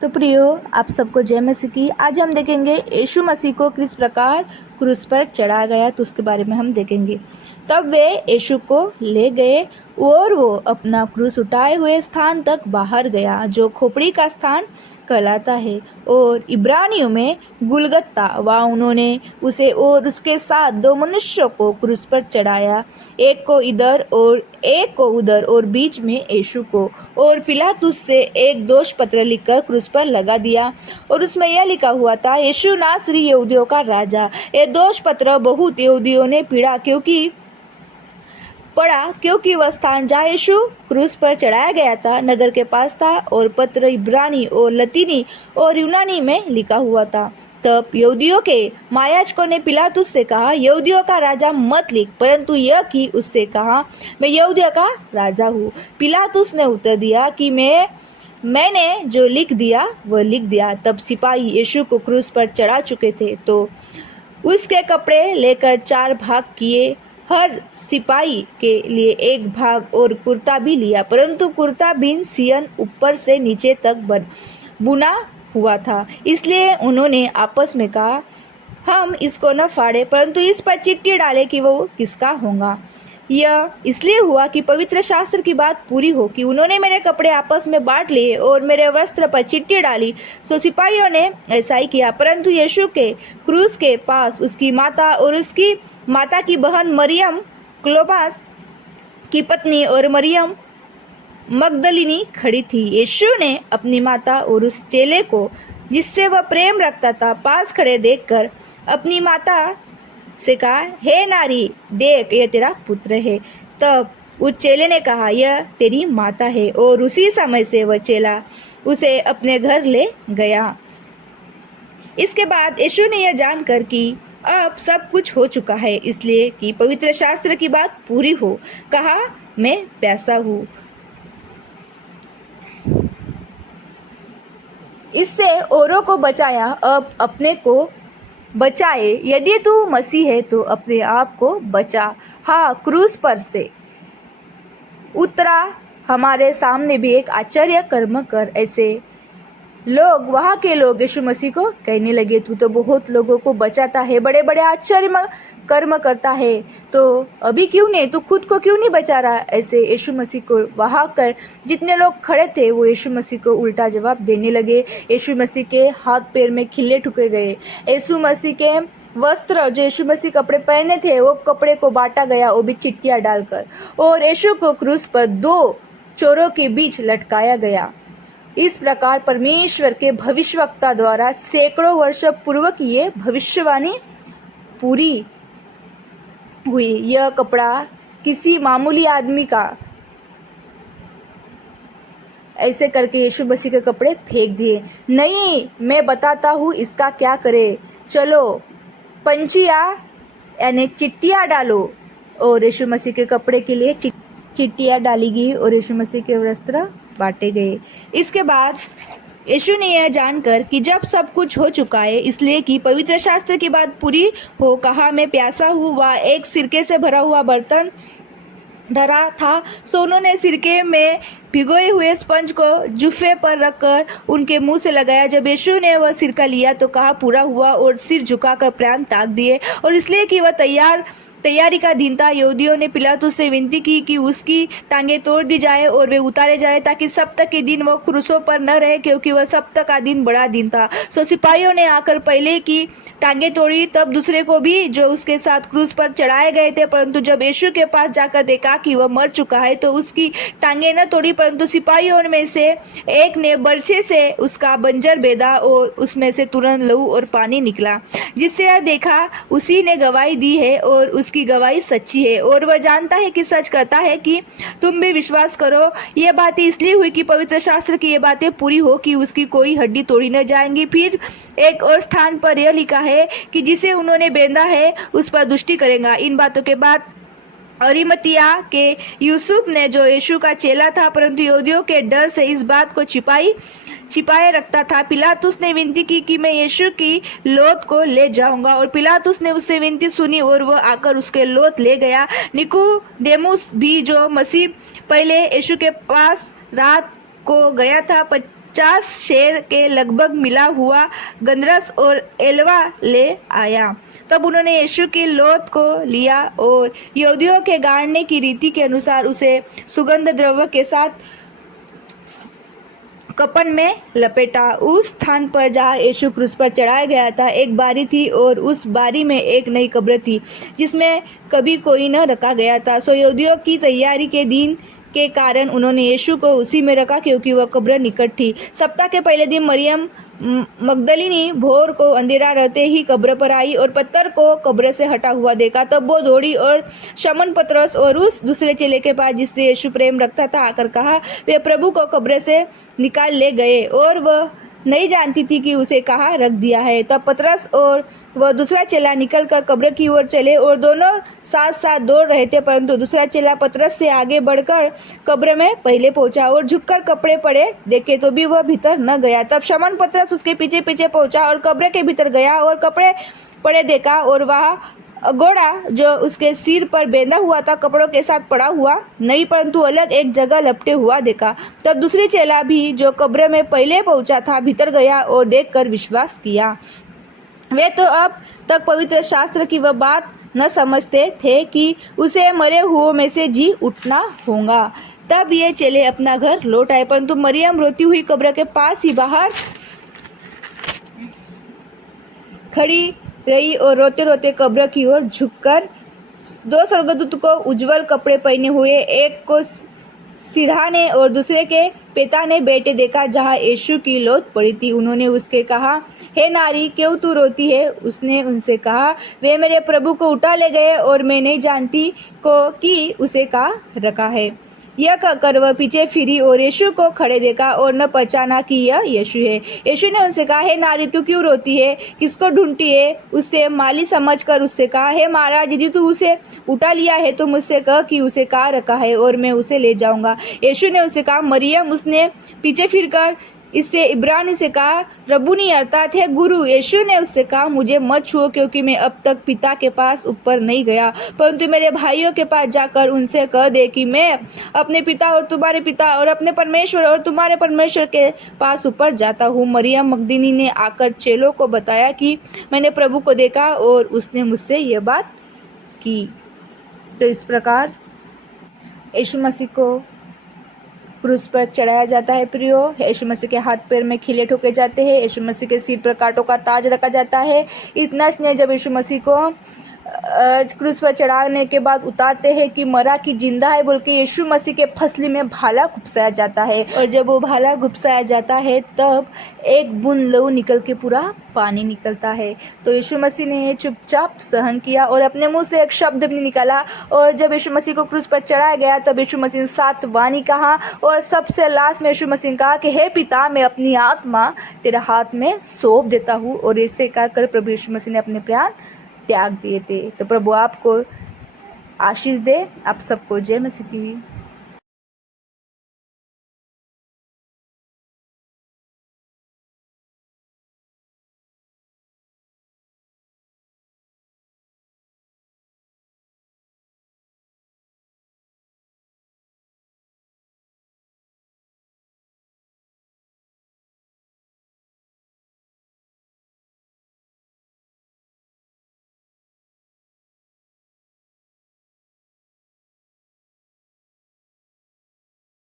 तो प्रियो, आप सबको जय मसीह की। आज हम देखेंगे यीशु मसीह को किस प्रकार क्रूस पर चढ़ाया गया, तो उसके बारे में हम देखेंगे। तब वे यीशु को ले गए और वो अपना क्रूस उठाए हुए स्थान तक बाहर गया, जो खोपड़ी का स्थान कहलाता है और इब्रानियों में गुलगत्ता। वहाँ उन्होंने उसे और उसके साथ दो मनुष्यों को क्रूस पर चढ़ाया, एक को इधर और एक को उधर, और बीच में यीशु को। और पिलातुस से एक दोष पत्र लिखकर क्रूस पर लगा दिया और उसमें यह लिखा हुआ था, यीशु नासरी यहूदियों का राजा। ये दोष पत्र बहुत यहूदियों ने पढ़ा क्योंकि वह स्थान जहाँ यीशु क्रूस पर चढ़ाया गया था नगर के पास था और पत्र इब्रानी और लतीनी और यूनानी में लिखा हुआ था। तब यहूदियों के महायाजकों ने पिलातुस से कहा, यहूदियों का राजा मत लिख, परंतु यह कि उससे कहा, मैं यहूदियों का राजा हूँ। पिलातुस ने उत्तर दिया कि मैंने जो लिख दिया वह लिख दिया। तब सिपाही यीशु को क्रूस पर चढ़ा चुके थे, तो उसके कपड़े लेकर 4 भाग किए, हर सिपाही के लिए एक भाग, और कुर्ता भी लिया, परंतु कुर्ता बिन सियन ऊपर से नीचे तक बुना हुआ था। इसलिए उन्होंने आपस में कहा, हम इसको न फाड़े, परंतु इस पर चिट्ठी डाले कि वो किसका होगा। यह इसलिए हुआ कि पवित्र शास्त्र की बात पूरी हो कि उन्होंने मेरे कपड़े आपस में बांट लिए और मेरे वस्त्र पर चिट्ठी डाली। सो सिपाहियों ने ऐसा ही किया। परंतु यीशु के क्रूस के पास उसकी माता और उसकी माता की बहन मरियम, क्लोपास की पत्नी, और मरियम मगदलिनी खड़ी थी। यीशु ने अपनी माता और उस चेले को जिससे वह प्रेम रखता था पास खड़े देखकर अपनी माता से कहा, हे नारी, देख, यह तेरा पुत्र है। तब उस चेले ने कहा, यह तेरी माता है, और उसी समय से वह चेला उसे अपने घर ले गया। इसके बाद यीशु ने यह जानकर कि अब सब कुछ हो चुका है, इसलिए कि पवित्र शास्त्र की बात पूरी हो, कहा, मैं प्यासा हूँ। इससे औरों को बचाया, अब अपने को बचाए। यदि तू मसीह है तो अपने आप को बचा। हाँ, क्रूस पर से उतरा हमारे सामने भी एक आश्चर्य कर्म कर। ऐसे लोग, वहाँ के लोग यीशु मसीह को कहने लगे, तू तो बहुत लोगों को बचाता है, बड़े बड़े आश्चर्य कर्म करता है, तो अभी क्यों नहीं, तू खुद को क्यों नहीं बचा रहा। ऐसे यीशु मसीह को वहाँ कर जितने लोग खड़े थे वो यीशु मसीह को उल्टा जवाब देने लगे। यीशु मसीह के हाथ पैर में खिल्ले ठुके गए। यीशु मसीह के वस्त्र, जो यीशु मसीह कपड़े पहने थे, वो कपड़े को बांटा गया, वो भी चिट्टियाँ डालकर, और यीशु को क्रूस पर 2 चोरों के बीच लटकाया गया। इस प्रकार परमेश्वर के भविष्यवक्ता द्वारा सैकड़ों वर्ष पूर्व की ये भविष्यवाणी पूरी हुई। यह कपड़ा किसी मामूली आदमी का, ऐसे करके यीशु मसीह के कपड़े फेंक दिए। नहीं, मैं बताता हूँ इसका क्या करे, चलो पंचिया यानी चिट्टियाँ डालो। और यीशु मसीह के कपड़े के लिए चिट्टियाँ डाली गई और यीशु मसीह के वस्त्र बांटे गए। इसके बाद यीशु ने यह जानकर कि जब सब कुछ हो चुका है, इसलिए कि पवित्र शास्त्र की बात पूरी हो, कहा, मैं प्यासा हूँ। वह एक सिरके से भरा हुआ बर्तन धरा था, सो उन्होंने सिरके में भिगोए हुए स्पंज को जुफे पर रखकर उनके मुंह से लगाया। जब यीशु ने वह सिरका लिया तो कहा, पूरा हुआ, और सिर झुकाकर प्राण त्याग दिए। और इसलिए कि वह तैयारी का दिन था, यहूदियों ने पिलातुस से विनती की कि उसकी टांगें तोड़ दी जाए और वे उतारे जाए, ताकि सप्ताह के दिन वो क्रूसों पर न रहे, क्योंकि वह सप्ताह का दिन बड़ा दिन था। सो सिपाहियों ने आकर पहले की टांगें तोड़ी, तब दूसरे को भी जो उसके साथ क्रूस पर चढ़ाए गए थे। परंतु जब यीशु के पास जाकर देखा कि वह मर चुका है, तो उसकी टांगें न तोड़ी, परंतु सिपाहियों में से एक ने बर्छे से उसका बंजर बेधा और उसमें से तुरंत लहू और पानी निकला। जिससे यह देखा, उसी ने गवाही दी है और उसकी गवाही सच्ची है, और वह जानता है कि सच कहता है कि तुम भी विश्वास करो। ये बातें इसलिए हुई कि पवित्र शास्त्र की ये बातें पूरी हो कि उसकी कोई हड्डी तोड़ी न जाएंगी। फिर एक और स्थान पर यह लिखा है कि जिसे उन्होंने बेंधा है उस पर दृष्टि करेगा। इन बातों के बाद अरिमतिया के यूसुफ ने, जो यीशु का चेला था परंतु यहूदियों के डर से इस बात को छिपाए रखता था, पिलातुस ने विनती की कि मैं यीशु की लौत को ले जाऊंगा, और पिलातुस ने उससे विनती सुनी और वह आकर उसके लौत ले गया। निकोदेमुस भी, जो मसीह पहले यीशु के पास रात को गया था, 50 शेर के लगभग मिला हुआ गंधरस और एलवा ले आया। तब उन्होंने यीशु की लोथ को लिया और यहूदियों के गाड़ने की रीति के अनुसार उसे सुगंध द्रव्य के साथ कफन में लपेटा। उस स्थान पर जहाँ यीशु क्रूस पर चढ़ाया गया था एक बारी थी और उस बारी में एक नई कब्र थी जिसमें कभी कोई न रखा गया था। सो यहूदियों की तैयारी के दिन के कारण उन्होंने यीशु को उसी में रखा क्योंकि वह कब्र निकट थी। सप्ताह के पहले दिन मरियम मगदलिनी भोर को अंधेरा रहते ही कब्र पर आई और पत्थर को कब्र से हटा हुआ देखा। तब वो दौड़ी और शमन पतरस और उस दूसरे चेले के पास जिससे यीशु प्रेम रखता था आकर कहा, वे प्रभु को कब्र से निकाल ले गए और वह नहीं जानती थी कि उसे कहाँ रख दिया है। तब पतरस और वह दूसरा चेला निकलकर कब्र की ओर चले और दोनों साथ साथ दौड़ रहे थे, परंतु दूसरा चेला पतरस से आगे बढ़कर कब्र में पहले पहुंचा और झुककर कपड़े पड़े देखे तो भी वह भीतर न गया। तब शमन पतरस उसके पीछे पीछे पहुंचा और कब्र के भीतर गया और कपड़े पड़े देखा और वहाँ घोड़ा जो उसके सिर पर बेंधा हुआ था कपड़ों के साथ पड़ा हुआ नहीं परंतु अलग एक जगह लपटे हुआ देखा। तब दूसरी चेला भी जो कब्र में पहले पहुंचा था भीतर गया और देखकर विश्वास किया। वे तो अब तक पवित्र शास्त्र की वह बात न समझते थे कि उसे मरे हुओं में से जी उठना होगा। तब ये चेले अपना घर लौट आए, परंतु मरियम रोती हुई कब्र के पास ही बाहर खड़ी रही और रोते रोते कब्र की ओर झुककर दो स्वर्गदूत को उज्जवल कपड़े पहने हुए, एक को सिरहाने और दूसरे के पेताने बैठे देखा जहाँ यीशु की लोथ पड़ी थी। उन्होंने उसके कहा, हे नारी, क्यों तू रोती है? उसने उनसे कहा, वे मेरे प्रभु को उठा ले गए और मैं नहीं जानती को कि उसे कहाँ रखा है। यह कहकर वह पीछे फिरी और यीशु को खड़े देखा और न पहचाना कि यह यीशु है। यीशु ने उनसे कहा, हे नारी, तू क्यों रोती है? किसको ढूंढती है? उससे माली समझकर उससे कहा, हे महाराज, यदि तू उसे उठा लिया है तो मुझसे कह कि उसे कहाँ रखा है और मैं उसे ले जाऊंगा। यीशु ने उससे कहा, मरियम। उसने पीछे फिरकर इससे इब्रानी से कहा, रब्बुनी, अर्थात है गुरु। यीशु ने उससे कहा, मुझे मत छुओ क्योंकि मैं अब तक पिता के पास ऊपर नहीं गया, परंतु मेरे भाइयों के पास जाकर उनसे कह दे कि मैं अपने पिता और तुम्हारे पिता और अपने परमेश्वर और तुम्हारे परमेश्वर के पास ऊपर जाता हूँ। मरियम मगदलिनी ने आकर चेलों को बताया कि मैंने प्रभु को देखा और उसने मुझसे यह बात की। तो इस प्रकार यीशु मसीह को क्रूस पर चढ़ाया जाता है। प्रियो, यीशु मसीह के हाथ पैर में खिले ठोके जाते हैं। यीशु मसीह के सिर पर कांटों का ताज रखा जाता है। इतना नहीं, जब यीशु मसीह को क्रूस पर चढ़ाने के बाद उतारते हैं कि मरा कि जिंदा है बोल के यीशु मसीह के फसली में भाला घुसाया जाता है और जब वो भाला घुसाया जाता है तब एक बूंद लहू निकल के पूरा पानी निकलता है। तो यीशु मसीह ने चुपचाप सहन किया और अपने मुंह से एक शब्द भी निकाला। और जब यीशु मसीह को क्रूस पर चढ़ाया गया तब यीशु मसीह ने 7 वाणी कहा और सबसे लास्ट में यीशु मसीह ने कहा कि हे पिता, मैं अपनी आत्मा तेरे हाथ में सौंप देता हूँ। और ऐसे कहकर प्रभु यीशु मसीह ने अपने प्राण त्याग दिए थे। तो प्रभु आपको आशीष दे। आप सबको जय मसीह की।